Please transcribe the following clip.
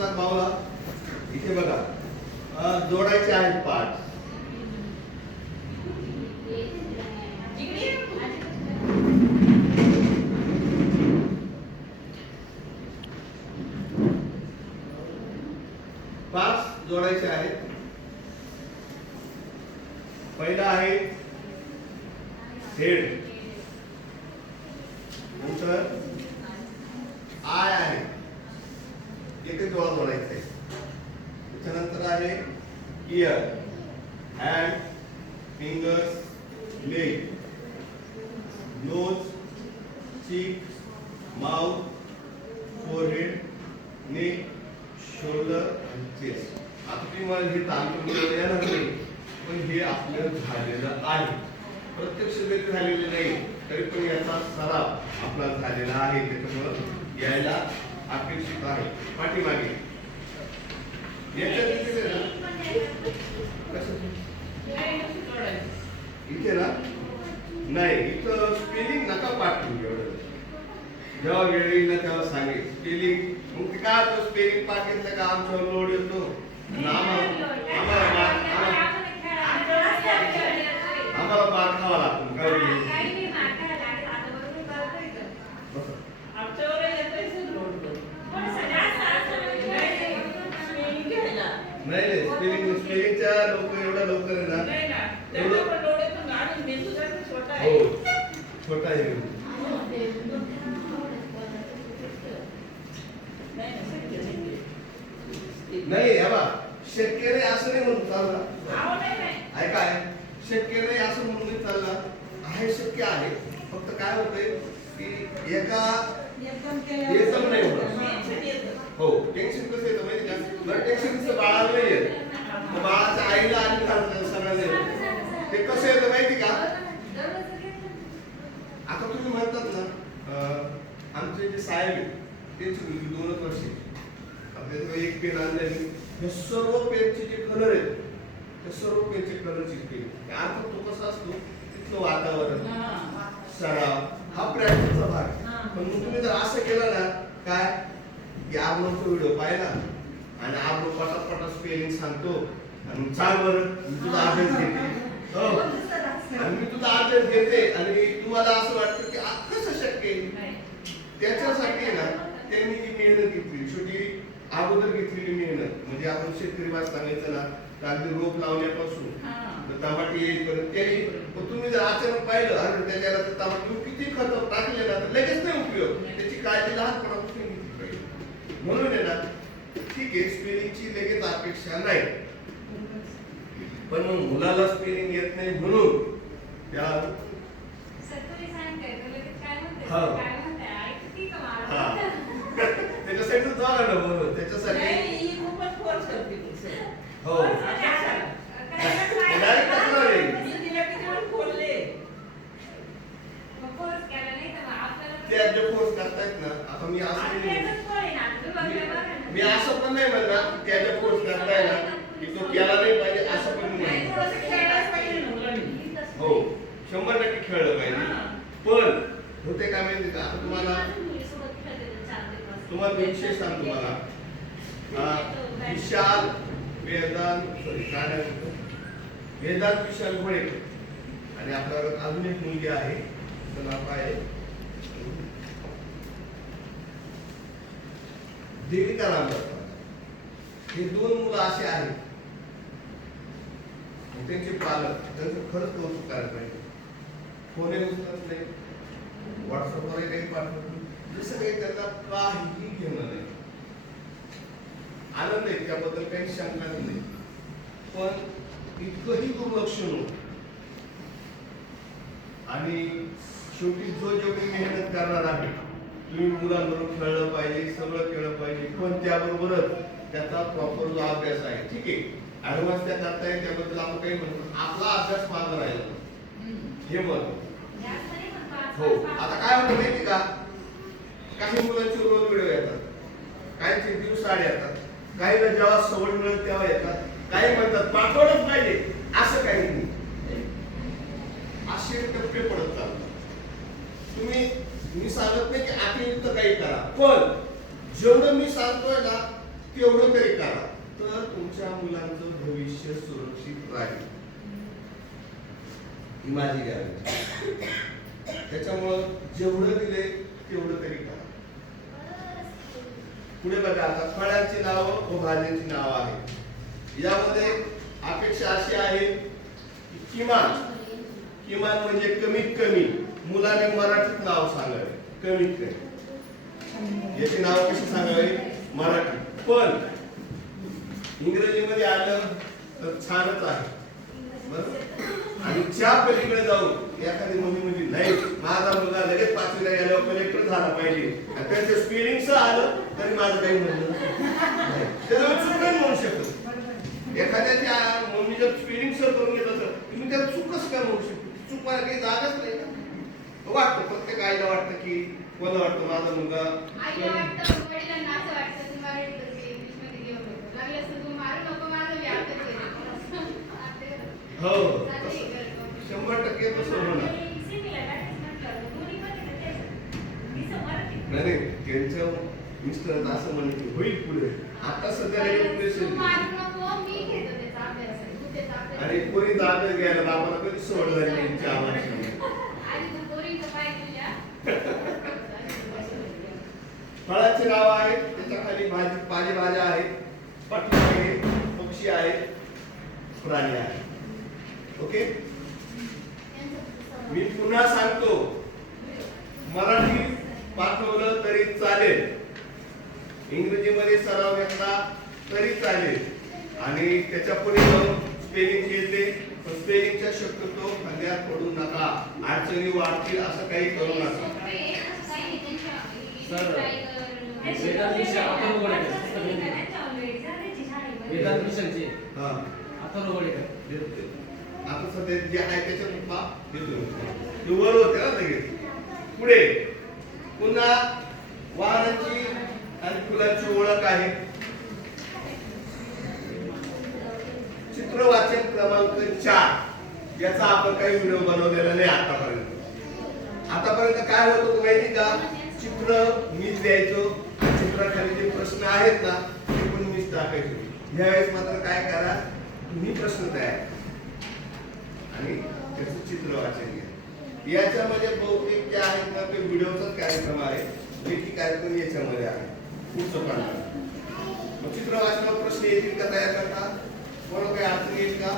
दिसला मावला इथे बघा. जोडायचे आहेत पाच पाच जोडायचे आहेत. पहिला आहे हेड. नंतर आय आहे. एकच डोळा जोडायचा आहे त्याच्यानंतर आहे ear hand fingers leg nose cheek mouth forehead neck shoulder chest आता तुम्ही मला हे तांत्रिक येणार नाही पण हे आपल्याला झालेलं आहे. प्रत्यक्ष जरी झालेलं नाही तरी पण याचा सराव आपला झालेला आहे. त्याच्यामुळं यायला अपेक्षित आहे. पाठीमागे. इथे ना. नाही इथं स्पेलिंग नका पाठवू एवढं. जेव्हा वेळ येईल ना तेव्हा सांगेल स्पेलिंग मग ते काय स्पेलिंग पाठ घेतलं का? आमच्यावर लोड येतो. नाम नाही नाही स्पेलिंग स्पेलिंगच्या लोक एवढ्या लवकर आहे ना हो छोटा आहे. नाही हे बा शक्य नाही. असं नाही म्हणून चालला. ऐका आहे शक्य नाही असं म्हणून नाही चालला. आहे शक्य आहे. फक्त काय होतंय की एका एकदम नाही होत हो टेन्शन कसं येतं? बाळाला नाही येत बाळाच्या आईला आणि सगळ्यांना येतं. ते कसं येतं माहिती का? आता तुम्ही म्हणतात ना आमचे जे साहेब आहेत मुलगी दोनच आपल्याला एक पेन आणलेली हे सर्व पेनचे जे कलर आहेत ते सर्व पेनचे कलरचे पेन अर्थ तो कसा असतो? तिथलं वातावरण सराव हा प्रॅक्टिसचा भाग. पण तुम्ही जर असं केलं ना काय? आर्नोचा व्हिडिओ पाहिला. आणि पटात पटात स्पेलिंग सांगतो आणि चाल बरं मी तुझा अभ्यास घेते हो. आणि मी तुझा अभ्यास घेते आणि तुम्हाला असं वाटतं की कसं शक्य त्याच्यासाठी आहे ना त्यांनी जी मेहनत घेतली शेवटी अगोदर घेतलेली मेहनत. म्हणजे आपण शेतकरी भाषा सांगायचं ना तर अगदी रोप लावण्यापासून तर टमाटे येईपर्यंत त्यांनी तुम्ही जर अचानक पाहिलं अरे त्याच्याला तर टमाटे किती खत टाकले ना तर लगेच नाही उपयोग. त्याची काळजी लहानपणापासून घेतली पाहिजे. म्हणून आहे ना ठीक आहे स्पेलिंगची लगेच अपेक्षा नाही पण मग मुलाला स्पेलिंग येत नाही म्हणून त्या हा. हा. त्याच्यासाठी ना त्याच्यासाठी हो डायरेक्ट टाकणार आहे ते जे कोर्स करतायत ना आता मी असं नाही म्हणत. मी असं पण नाही म्हणणार की त्याच्या कोर्स करताय ना की तो केला नाही पाहिजे असं पण नाही. हो शंभर टक्के खेळलं पाहिजे. पण होते काय माहिती का? आता तुम्हाला तुम्हाला विशेष सांगतो मला. अं, विशाल वेदांत सॉरी काय? वेदांत विशाल घोळे आणि आपल्याकडे अजून एक मुलगी आहे नाव काय आहे? देविका रामदास. हे दोन मुलं असे आहेत. त्यांचे पालक त्यांचं खरंच कौतुक करायला पाहिजे. फोनही उचलत नाही. व्हॉट्सअपवर काही पाठवत नाही. जसं काही त्यांना काहीही घेणं नाही. आनंद आहे त्याबद्दल काही शंका नाही. पण इतकंही दुर्लक्ष आणि शेवटी जो जेवढी मेहनत करणार आहे तुम्ही मुलांबरोबर खेळलं पाहिजे सगळं केलं पाहिजे पण त्याबरोबरच त्याचा प्रॉपर जो अभ्यास आहे ठीक आहे? ऍडव्हान्स त्या करता येईल त्याबद्दल आपण काही म्हणतो आपला अभ्यास मागं राहिला. हे मत हो. आता काय होतं माहिती का? काही मुलांचे रोज व्हिडिओ येतात. काहींचे दिवसाआड येतात. काही जेव्हा सवड मिळेल तेव्हा येतात. काही म्हणतात पाठवलंच पाहिजे. असं काही नाही. असे टप्पे पडत चालतात तुम्ही मी सांगत नाही की अतिरिक्त काही करा. पण जेवढं मी सांगतोय ना तेवढं तरी करा. तर तुमच्या मुलांचं भविष्य सुरक्षित राहील. ही माझी गॅरंटी त्याच्यामुळं जेवढं दिले तेवढं तरी करा. पुढे बघा आता फळांची नावं व भाज्यांची नावं आहेत. यामध्ये अपेक्षा अशी आहे की किमान किमान म्हणजे कमीत कमी मुलाने मराठीत नाव सांगावे. कमीत कमी. याची नाव कशी सांगावी? मराठी. पण इंग्रजीमध्ये आलं तर छानच आहे. आणि त्या पलीकडे जाऊन एखादी मुली म्हणजे नाही माझा मुलगा लगेच पाचवीला गेल्यावर कलेक्टर झाला पाहिजे. त्यांचं त्याचं स्पेलिंगच आलं तरी माझं काही म्हणणं त्याला चूक नाही म्हणू शकत. एखाद्याच्या मुली जर स्पेलिंग सर करून घेत असं तुम्ही त्याला चूकच काय म्हणू शकतो? चूक मला काही जागाच नाही ना. वाटतं प्रत्येक आईला वाटतं की मला वाटतं माझा मुलगा आईला वाटतं वडिलांना असं वाटतं तू मराठी करते इंग्लिशमध्ये घेऊन येतो लागलं असतं तू मारू नको माझं मी अभ्यास केला हो. शंभर टक्के तसं होणार. नाही नाही, त्यांच्या मिस्टर असं म्हणे की होईल पुढे. आता सध्या त्याचा अभ्यास त्याचा अभ्यास आणि कोणी दाबेल घ्यायला बाबाला कधी सोड झाली त्यांच्या आवाजाने आणि तू पोरीचं पाय तुझ्या. फळाचे नाव आहेत त्याच्याखाली भाजी पालेभाज्या आहेत पटलं आहे पक्षी आहेत प्राणी आहेत. ओके? मी पुन्हा सांगतो. मराठी पाठवलं तरी चालेल. इंग्रजीमध्ये सराव घेतला तरी चालेल. आणि त्याच्या पुढे जाऊन स्पेलिंग येते पण स्पेलिंगच्या शक्यतो खांद्यात पडू नका. अडचणी वाढतील असं काही करू नका. सर. वेदांत मिशनचे हा. आता देतोय. आता सध्या जे आहे त्याच्यात पा देतो वर होते ना लगेच. पुढे. पुन्हा वाहनांची आणि फुलांची ओळख आहे. चित्र वाचन क्रमांक चार. याचा आपण काही व्हिडिओ बनवलेला नाही आतापर्यंत. आतापर्यंत काय होतो होतं माहिती का? चित्र मीच द्यायचो. चित्राखाली जे प्रश्न आहेत ना ते पण मीच टाकायचो यावेळेस मात्र काय करा? तुम्ही प्रश्न तयार करा. आणि त्याचं चित्र वाचन घ्या. याच्यामध्ये बहुतेक जे आहेत ना ते व्हिडिओचाच कार्यक्रम आहे. लेखी कार्यक्रम याच्यामध्ये आहे. पुढचं पाहणार मग चित्र वाचनावर प्रश्न येतील का तयार करता? कोणा काही अडचण येईल का?